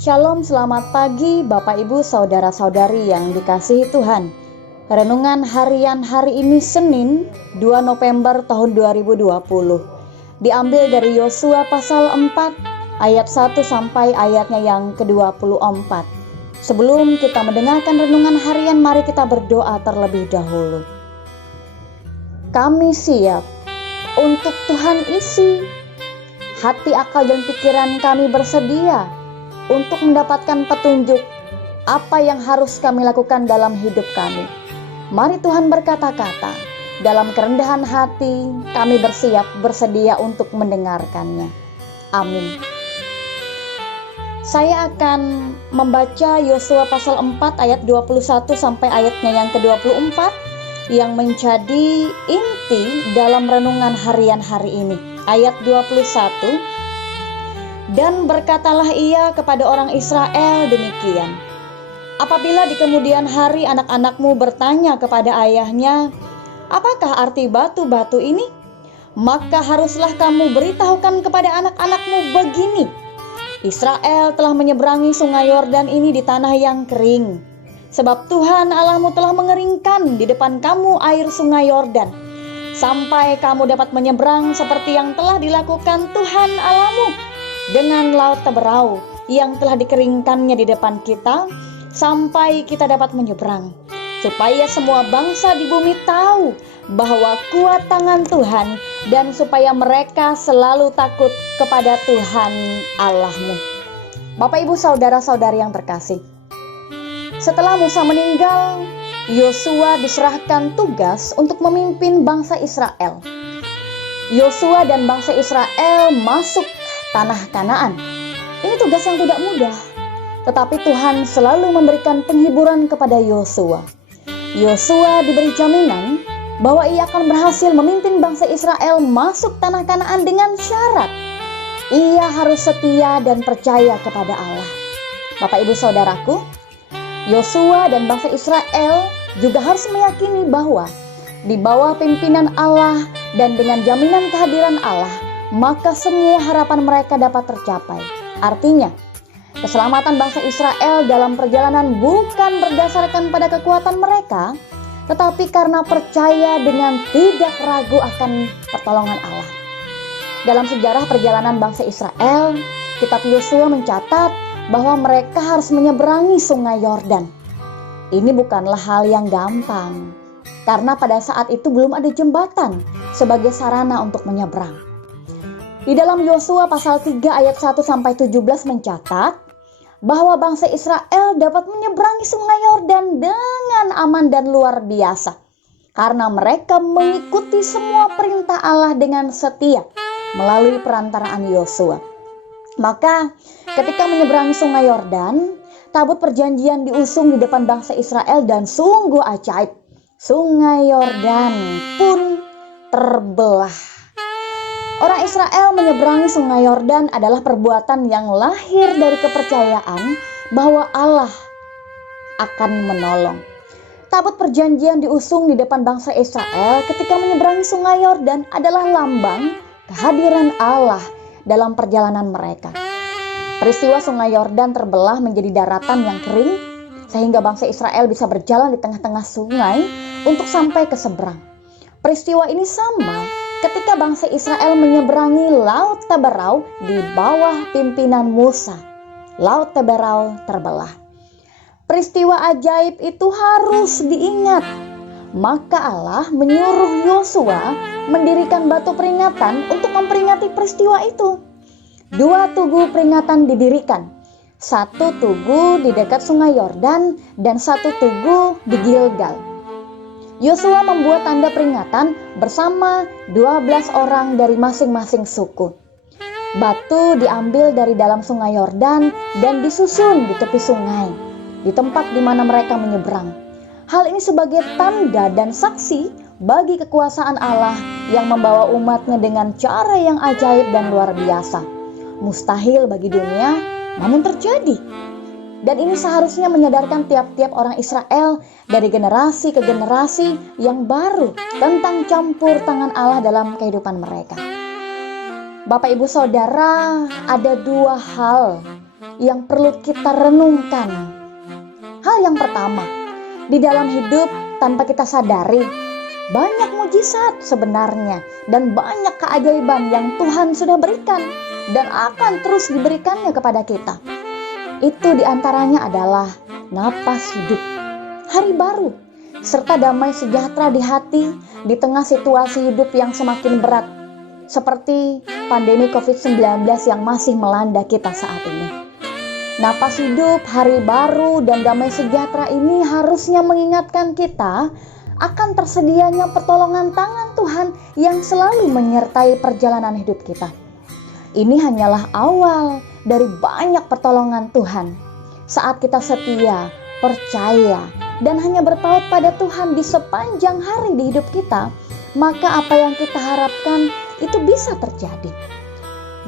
Shalom, selamat pagi Bapak Ibu Saudara-saudari yang dikasihi Tuhan. Renungan harian hari ini Senin 2 November tahun 2020. Diambil dari Yosua pasal 4 ayat 1 sampai ayatnya yang ke-24. Sebelum kita mendengarkan renungan harian, mari kita berdoa terlebih dahulu. Kami siap untuk Tuhan isi. Hati, akal, dan pikiran kami bersedia untuk mendapatkan petunjuk apa yang harus kami lakukan dalam hidup kami. Mari Tuhan berkata-kata, dalam kerendahan hati kami bersedia untuk mendengarkannya. Amin. Saya akan membaca Yosua pasal 4 ayat 21 sampai ayatnya yang ke-24 yang menjadi inti dalam renungan harian hari ini. Ayat 21, dan berkatalah ia kepada orang Israel demikian, apabila di kemudian hari anak-anakmu bertanya kepada ayahnya, apakah arti batu-batu ini? Maka haruslah kamu beritahukan kepada anak-anakmu begini, Israel telah menyeberangi sungai Yordan ini di tanah yang kering, sebab Tuhan Allahmu telah mengeringkan di depan kamu air sungai Yordan, sampai kamu dapat menyeberang seperti yang telah dilakukan Tuhan Allahmu dengan laut Teberau yang telah dikeringkannya di depan kita, sampai kita dapat menyeberang, supaya semua bangsa di bumi tahu bahwa kuat tangan Tuhan, dan supaya mereka selalu takut kepada Tuhan Allahmu. Bapak, Ibu, saudara-saudari yang terkasih, setelah Musa meninggal, Yosua diserahkan tugas untuk memimpin bangsa Israel. Yosua dan bangsa Israel masuk tanah Kanaan. Ini tugas yang tidak mudah, tetapi Tuhan selalu memberikan penghiburan kepada Yosua. Yosua diberi jaminan bahwa ia akan berhasil memimpin bangsa Israel masuk tanah Kanaan dengan syarat ia harus setia dan percaya kepada Allah. Bapak, Ibu, saudaraku, Yosua dan bangsa Israel juga harus meyakini bahwa di bawah pimpinan Allah dan dengan jaminan kehadiran Allah, maka semua harapan mereka dapat tercapai. Artinya, keselamatan bangsa Israel dalam perjalanan bukan berdasarkan pada kekuatan mereka, tetapi karena percaya dengan tidak ragu akan pertolongan Allah. Dalam sejarah perjalanan bangsa Israel, kitab Yosua mencatat bahwa mereka harus menyeberangi sungai Yordan. Ini bukanlah hal yang gampang, karena pada saat itu belum ada jembatan sebagai sarana untuk menyeberang. Di dalam Yosua pasal 3 ayat 1 sampai 17 mencatat bahwa bangsa Israel dapat menyeberangi sungai Yordan dengan aman dan luar biasa, karena mereka mengikuti semua perintah Allah dengan setia melalui perantaraan Yosua. Maka ketika menyeberangi sungai Yordan, tabut perjanjian diusung di depan bangsa Israel, dan sungguh ajaib, sungai Yordan pun terbelah. Orang Israel menyeberangi sungai Yordan adalah perbuatan yang lahir dari kepercayaan bahwa Allah akan menolong. Tabut perjanjian diusung di depan bangsa Israel ketika menyeberangi sungai Yordan adalah lambang kehadiran Allah dalam perjalanan mereka. Peristiwa sungai Yordan terbelah menjadi daratan yang kering, sehingga bangsa Israel bisa berjalan di tengah-tengah sungai untuk sampai ke seberang. Peristiwa ini sama ketika bangsa Israel menyeberangi laut Teberau di bawah pimpinan Musa. Laut Teberau terbelah. Peristiwa ajaib itu harus diingat. Maka Allah menyuruh Yosua mendirikan batu peringatan untuk memperingati peristiwa itu. 2 tugu peringatan didirikan. 1 tugu di dekat sungai Yordan dan 1 tugu di Gilgal. Yosua membuat tanda peringatan bersama 12 orang dari masing-masing suku. Batu diambil dari dalam sungai Yordan dan disusun di tepi sungai, di tempat di mana mereka menyeberang. Hal ini sebagai tanda dan saksi bagi kekuasaan Allah yang membawa umatnya dengan cara yang ajaib dan luar biasa. Mustahil bagi dunia, namun terjadi. Dan ini seharusnya menyadarkan tiap-tiap orang Israel dari generasi ke generasi yang baru tentang campur tangan Allah dalam kehidupan mereka. Bapak, Ibu, Saudara, ada 2 hal yang perlu kita renungkan. Hal yang pertama, di dalam hidup tanpa kita sadari, banyak mujizat sebenarnya dan banyak keajaiban yang Tuhan sudah berikan dan akan terus diberikannya kepada kita. Itu diantaranya adalah napas hidup, hari baru, serta damai sejahtera di hati di tengah situasi hidup yang semakin berat, seperti pandemi COVID-19 yang masih melanda kita saat ini. Napas hidup, hari baru, dan damai sejahtera ini harusnya mengingatkan kita akan tersedianya pertolongan tangan Tuhan yang selalu menyertai perjalanan hidup kita. Ini hanyalah awal dari banyak pertolongan Tuhan. Saat kita setia, percaya, dan hanya berpaut pada Tuhan di sepanjang hari di hidup kita, maka apa yang kita harapkan itu bisa terjadi.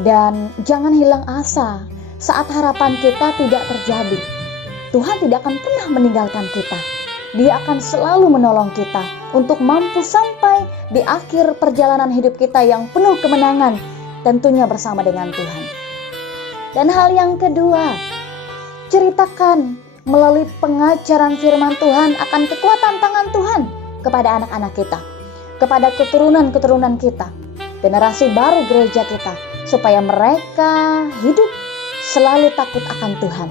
Dan jangan hilang asa saat harapan kita tidak terjadi. Tuhan tidak akan pernah meninggalkan kita. Dia akan selalu menolong kita untuk mampu sampai di akhir perjalanan hidup kita yang penuh kemenangan, tentunya bersama dengan Tuhan. Dan hal yang kedua, ceritakan melalui pengajaran firman Tuhan akan kekuatan tangan Tuhan kepada anak-anak kita, kepada keturunan-keturunan kita, generasi baru gereja kita, supaya mereka hidup selalu takut akan Tuhan.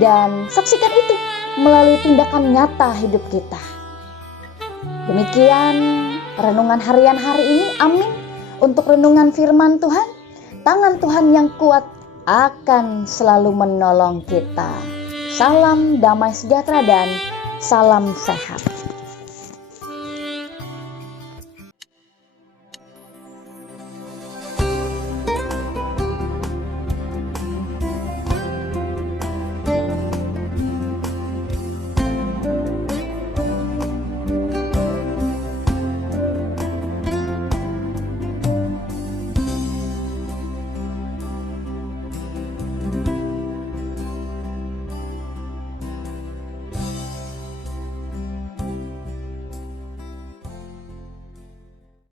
Dan saksikan itu melalui tindakan nyata hidup kita. Demikian renungan harian hari ini. Amin. Untuk renungan firman Tuhan, tangan Tuhan yang kuat akan selalu menolong kita. Salam damai sejahtera dan salam sehat.